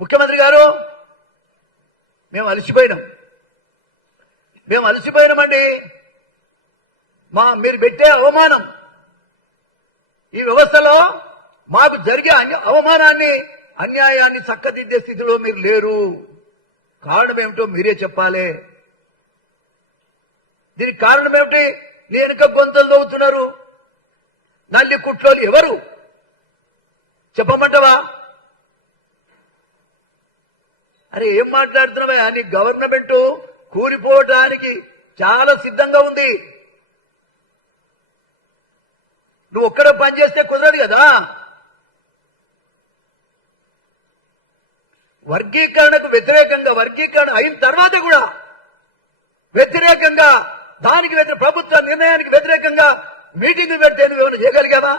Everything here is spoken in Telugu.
ముఖ్యమంత్రి గారు మేము అలసిపోయినామండి. మీరు పెట్టే అవమానం, ఈ వ్యవస్థలో మాకు జరిగే అవమానాన్ని, అన్యాయాన్ని చక్కదిద్దే స్థితిలో మీరు లేరు. కారణం ఏమిటో మీరే చెప్పాలి. దీనికి కారణం ఏమిటి? నీ వెనుక గొంతులు దవ్వుతున్నారు నల్లి కుట్లోలు ఎవరు చెప్పమంటావా? అరే ఏం మాట్లాడుతున్నావా? నీ గవర్నమెంట్ కూలిపోవడానికి చాలా సిద్ధంగా ఉంది. నువ్వు ఒక్కడే పని చేస్తే కుదరదు కదా. వర్గీకరణకు వ్యతిరేకంగా, వర్గీకరణ అయిన తర్వాత కూడా వ్యతిరేకంగా, దానికి ప్రభుత్వ నిర్ణయానికి వ్యతిరేకంగా మీటింగ్ పెడితే నువ్వేమైనా చేయగలిగావా?